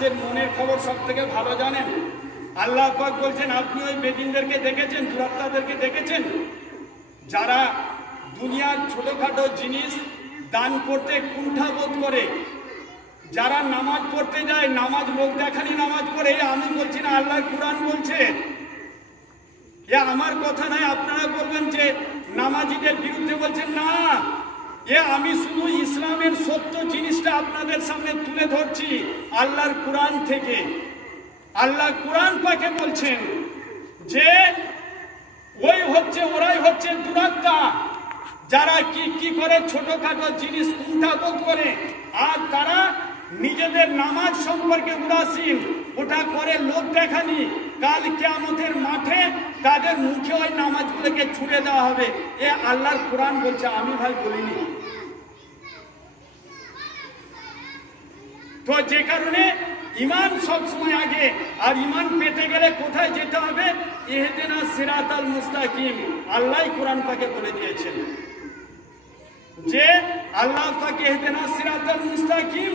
মানুষের মনের খবর সব থেকে ভালো জানেন। আল্লাহ পাক বলছেন, আপনি ওই বেদিনদেরকে দেখেছেন, দুরাত্মাদেরকে দেখেছেন, যারা দুনিয়ার ছোটখাটো জিনিস দান করতে কুণ্ঠাবোধ করে, যারা নামাজ পড়তে যায়, নামাজ লোক দেখানি নামাজ পড়ে। আমি বলছি না, আল্লাহর কুরআন বলছে। এ আমার কথা নয়, আপনারা বলবেন যে নামাজিদের বিরুদ্ধে বলছেন, না, এ আমি শুধু ইসলামের সত্য জিনিসটা আপনাদের সামনে তুলে ধরছি আল্লাহর কুরআন থেকে। আল্লাহ কুরআন পাকে বলছেন যে ওরাই হচ্ছে দুরাত্মা, যারা কি করে ছোটখাটো জিনিস কুণ্ঠাবোধ করে, আর তারা নিজেদের নামাজ সম্পর্কে উদাসীন, ওটা করে লোক দেখানি। কাল কিয়ামতের মাঠে তাদের মুখে ওই নামাজগুলোকে ছুঁড়ে দেওয়া হবে। এ আল্লাহর কুরআন বলছে, আমি ভাই বলিনি। তো যে কারণে ইমান সবসময় আগে, আর ইমান পেতে গেলে কোথায় যেতে হবে? ইহদিনাস সিরাতাল মুস্তাকিম। আল্লাহ কোরআন পাকে বলে দিয়েছেন যে আল্লাহ পাক ইহদিনাস সিরাতাল মুস্তাকিম,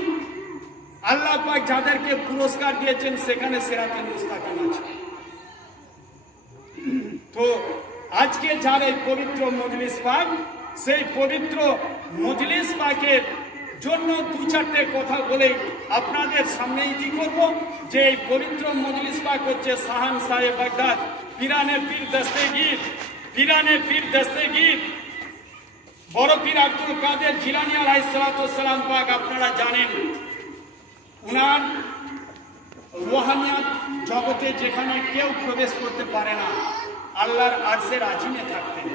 আল্লাহ পাক যাদেরকে পুরস্কার দিয়েছেন সেখানে সিরাতুল মুস্তাকিম আছে। তো আজকে যার এই পবিত্র মজলিস পাক, সেই পবিত্র মজলিস পাকের জন্য দু চারটে কথা বলে আপনাদের সামনে ইতি করব যে এই পবিত্র মজলিস পাক হচ্ছে শাহান সাহেব বাগদাদ পিরানে পীর দস্তগীর বড় পীর আব্দুল কাদের জিলানী আলাইহিস সালাম পাক। আপনারা জানেন উনার রুহানিয়াত জগতে যেখানে কেউ প্রবেশ করতে পারে না, আল্লাহর আরশের আজিমে থাকতেন।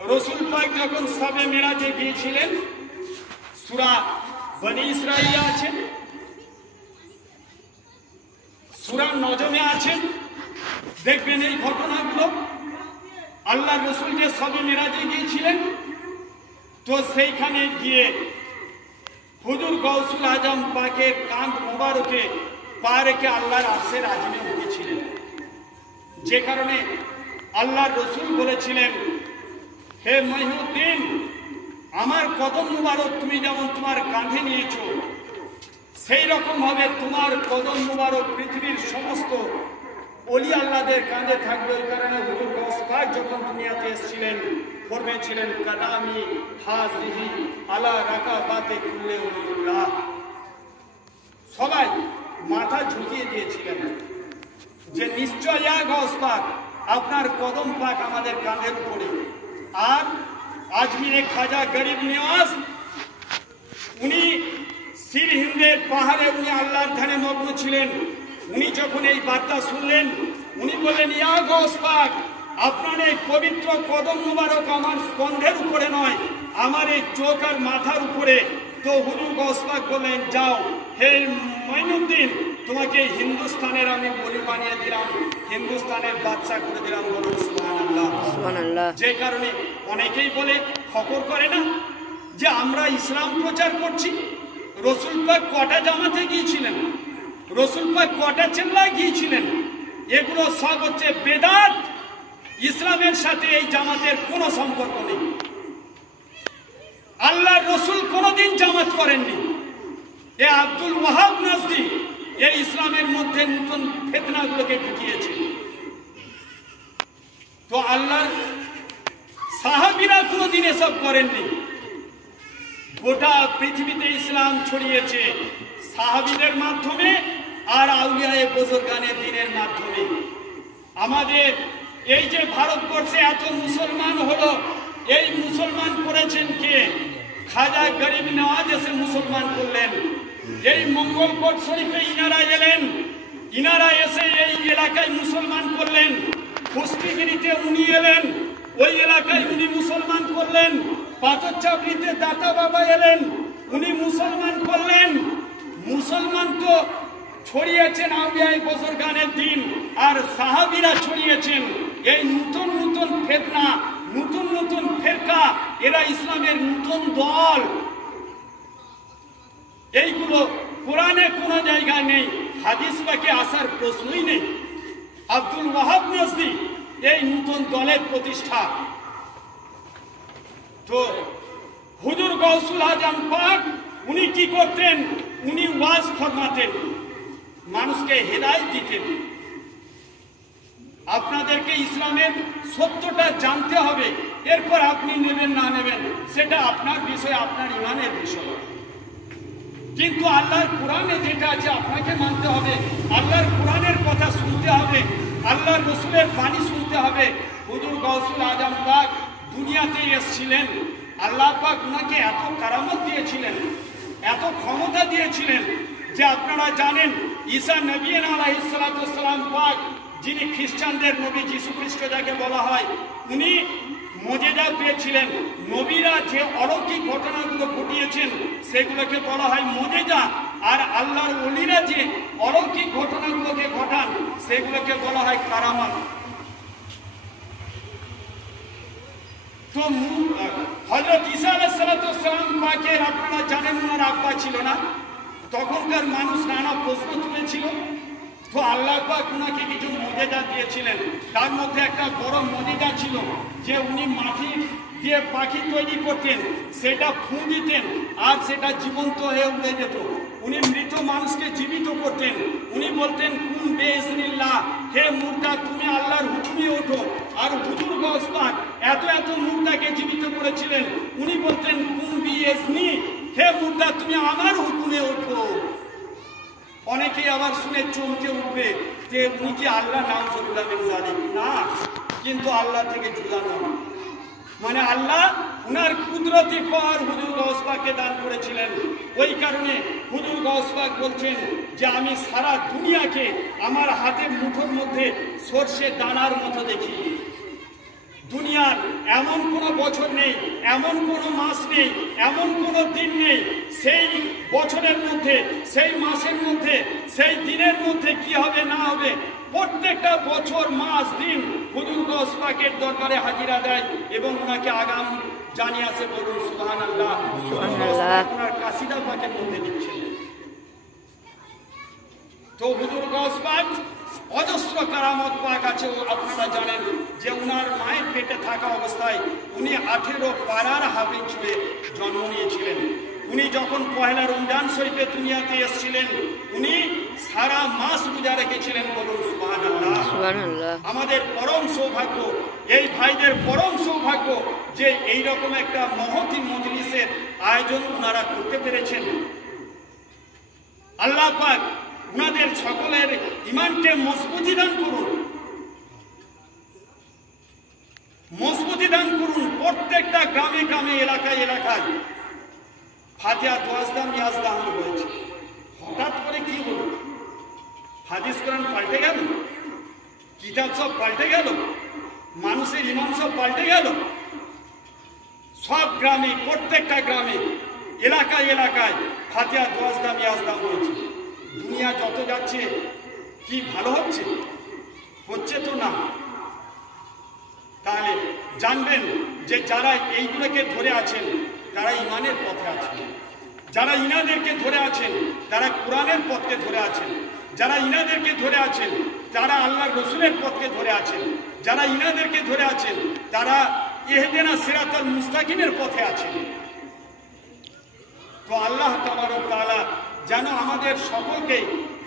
রাসূল পাক যখন শবে মেরাজে গিয়েছিলেন, সূরা বনী ইসরাঈলে আছেন, সূরা নজমে আছেন, দেখবেন এই ঘটনাগুলো। আল্লাহ রাসূল যে শবে মেরাজে গিয়েছিলেন, তো সেইখানে গিয়ে হুজুর গাউসুল আজম পাকের কাঁধ মোবারকে পা রেখে আল্লাহর আরশের আজিমে উঠেছিলেন। যে কারণে আল্লাহ রাসূল বলেছিলেন, হে মহিউদ্দিন, আমার কদম মুবারক তুমি যেমন তোমার কাঁধে নিয়েছো, সেই রকম ভাবে তোমার কদম মুবারক পৃথিবীর সমস্ত ওলি আল্লাহদের কাঁধে থাকবে। ওই কারণে হুজুর গাউস পাক যখন দুনিয়াতে এসেছিলেন, ফরমেছিলেন কাদামি হাজিহি আলা রাকাবাতে কুল্লে ওলিউল্লাহ। সবাই মাথা ঝুঁকিয়ে দিয়েছিলেন যে নিশ্চয় ইয়া গাউস পাক, আপনার কদম পাক আমাদের কাঁধের উপরে। আর আজমিরে খাজা গরিব নিওয়াজ, উনি সিরহিন্দের পাহাড়ে উনি আল্লাহর ধ্যানে মগ্ন ছিলেন। উনি যখন এই বার্তা শুনলেন, উনি বললেন, ইয়া গাউস পাক, আপনার এই পবিত্র কদম মুবারক আমার স্কন্ধের উপরে নয়, আমার এই চোখ আর মাথার উপরে। তো হুজুর গাউস পাক বললেন, যাও হে মঈনুদ্দিন, তোমাকে হিন্দুস্তানের আমি বলি বানিয়ে দিলাম, হিন্দুস্তানের বাদশা করে দিলাম। বলুন সুবহানাল্লাহ, সুবহানাল্লাহ। যে কারণে অনেকেই বলে, ফখর করে না যে আমরা ইসলাম প্রচার করছি। রাসূল পাক কটা জামাতে গিয়েছিলেন, রাসূল পাক কটা চেল্লায় গিয়েছিলেন, এগুলো সব হচ্ছে বেদাত। ইসলামের সাথে এই জামাতের কোনো সম্পর্ক নেই। আল্লাহর রাসূল কোনোদিন জামাত করেননি। এ আব্দুল ওয়াহাব নাজদি এই ইসলামের মধ্যে নতুন ফিতনাগুলোকে ঢুকিয়েছে। তো আল্লাহর সাহাবীরা কোনোদিন এসব করেননি। গোটা পৃথিবীতে ইসলাম ছড়িয়েছে সাহাবীদের মাধ্যমে আর আউলিয়ায়ে বুজুর্গানের দ্বীনের মাধ্যমে। আমাদের এই যে ভারতবর্ষে এত মুসলমান হলো, এই মুসলমান করেছেন কে? খাজা গরিব নওয়াজ এসে মুসলমান করলেন। এই মঙ্গলকোট শরীফে ইনারা এলেন, ইনারা এসে এই এলাকায় মুসলমান করলেন। কুষ্টিগিরিতে উনি এলেন, ওই এলাকায় উনি মুসলমান করলেন। পাথরচাপড়িতে দাতা বাবা এলেন, উনি মুসলমান করলেন। মুসলমান তো ছড়িয়েছেন আউলিয়ায়ে বুজুর্গানের দ্বীন, আর সাহাবীরা ছড়িয়েছেন এই নতুন নতুন ফিতনা, নতুন নতুন ফিরকা। এরা ইসলামের নতুন দল। এইগুলো কোরআনে কোনো জায়গায় নেই, হাদিস পাকে আসার প্রশ্নই নেই। আব্দুল ওয়াহাব নাজদি এই নতুন দলের প্রতিষ্ঠা। তো হুজুর গাউসুল আজম পাক উনি কি করতেন? উনি ওয়াজ ফরমাতেন, মানুষকে হেদায়েত দিতেন। আপনাদেরকে ইসলামের সত্যটা জানতে হবে, এরপর আপনি নেবেন না নেবেন সেটা আপনার বিষয়, আপনার ইমানের বিষয়। কিন্তু আল্লাহর কোরআনে যেটা আছে আপনাকে মানতে হবে, আল্লাহর কোরআনের কথা শুনতে হবে, আল্লাহর রসুলের বাণী শুনতে হবে। হুজুর গাউসুল আজম পাক দুনিয়াতে এসেছিলেন, আল্লাহ পাক উনাকে এত কারামত দিয়েছিলেন, এত ক্ষমতা দিয়েছিলেন যে আপনারা জানেন ঈসা নবী আলাইহিস সালাতু ওয়াস সালাম পাক, যিনি খ্রিস্টানদের নবী যীশু খ্রিস্ট যাকে বলা হয়, উনি মুজিজা পেয়েছিলেন। নবীরা যে অলৌকিক ঘটনাগুলো ঘটিয়েছেন সেগুলোকে বলা হয় মুজিজা, আর আল্লাহর ওলিরা যে অলৌকিক ঘটনাগুলোকে ঘটান সেগুলোকে বলা হয় কারামাত। তো হযরত ঈসা আলাইহিস সালাতু ওয়াস সালাম পাকের আপনারা জানেন ওনার আব্বা ছিল না, তখনকার মানুষ নানা প্রশ্ন তুলেছিল। তো আল্লাহ পাক উনাকে কিছু মুজিজা দিয়েছিলেন, তার মধ্যে একটা বড় মুজিজা ছিল যে উনি মাটি দিয়ে পাখি তৈরি করতেন, সেটা ফু দিতেন আর সেটা জীবন্ত হয়ে উড়ে যেত। উনি মৃত মানুষকে জীবিত করতেন। উনি বলতেন কুন বেইজনিল্লাহ, হে মুর্দা তুমি আল্লাহর হুকুমে ওঠো। আর হুজুর গাউস পাক এত এত মুর্দাকে জীবিত করেছিলেন, উনি বলতেন কুন বিইজনি, হে মুর্দা তুমি আমার হুকুমে ওঠো। অনেকেই আবার শুনে চমকে উঠবে যে উনি কি আল্লাহ, নাউজুবিল্লাহ মিন যালিক। না, কিন্তু আল্লাহ থেকে জুদা নন, মানে আল্লাহ উনার কুদরতি পাওয়ার হুজুর গাউস পাককে দান করেছিলেন। ওই কারণে হুজুর গাউস পাক বলছেন যে আমি সারা দুনিয়াকে আমার হাতের মুঠোর মধ্যে সরষে দানার মতো দেখি। দুনিয়ার এমন কোনো বছর নেই, এমন কোনো মাস নেই, এমন কোনো দিন নেই, সেই বছরের মধ্যে, সেই মাসের মধ্যে, সেই দিনের মধ্যে কি হবে না হবে, প্রত্যেকটা বছর মাস দিন হুজুর গাউস পাকের দরবারে হাজিরা দেয় এবং ওনাকে আগাম জানিয়ে আসে। বলুন সুবহানাল্লাহ। ওনার কাসিদা পাকের মধ্যে দিচ্ছেন। তো হুজুর গাউস পাক অজস্র কারামত পাক আছে। আপনারা জানেন যে উনার মায়ের পেটে থাকা অবস্থায় উনি 18 পারার হাফেজ হয়ে জন্ম নিয়েছিলেন। উনি যখন পহেলা রমজান শরীফে দুনিয়াতে এসেছিলেন, উনি সারা মাস রোজা রেখেছিলেন। বলুন সুবহানাল্লাহ। আমাদের পরম সৌভাগ্য, এই ভাইদের পরম সৌভাগ্য যে এইরকম একটা মহতী মজলিসের আয়োজন ওনারা করতে পেরেছেন। আল্লাহ পাক উনাদের সকলের ইমানকে মজবুতি দান করুন, মজবুতি দান করুন। প্রত্যেকটা গ্রামে গ্রামে, এলাকায় এলাকায় ফাতিহা দোয়াজদাম ইয়াজদাম হয়েছে। হঠাৎ করে কি হলো? হাদিস কোরআন পাল্টে গেল, কিতাব সব পাল্টে গেল, মানুষের ইমান সব পাল্টে গেল। সব গ্রামে, প্রত্যেকটা গ্রামে, এলাকায় এলাকায় ফাতিহা দোয়াজদাম ইয়াজদাম হয়েছে। দুনিয়া যত যাচ্ছে কি ভালো হচ্ছে? হচ্ছে তো না। তাহলে জানবেন যে যারা এইগুলোকে ধরে আছেন তারা ইমানের পথে আছেন, যারা ইনাদেরকে ধরে আছেন তারা কোরআনের পথকে ধরে আছেন, যারা ইনাদেরকে ধরে আছেন তারা আল্লাহর রসুলের পথকে ধরে আছেন, যারা ইনাদেরকে ধরে আছেন তারা ইহদিনা সিরাতাল মুস্তাকিমের পথে আছেন। তো আল্লাহ তাবারক তাআলা যেন আমাদের সকলকে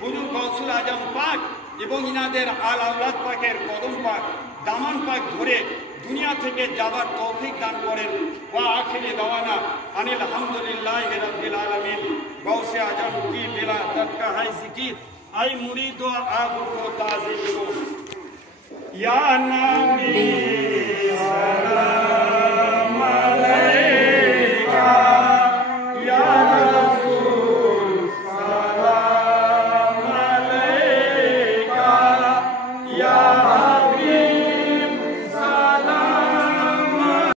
হুজুর গাউসুল আজম পাক এবং ইনাদের আল আওলাদ পাকের কদম পাক, দামান পাক ধরে দুনিয়া থেকে যাবার তৌফিক দান করেন। ওয়া আখিরি দাওয়ানা আনিল হামদুলিল্লাহি রাব্বিল আলামিন। গাউসে আজম কি বেলা তৎকা হাই জিকির আই মুরিদ ও আবু কো তাজিম ইয়া নবী।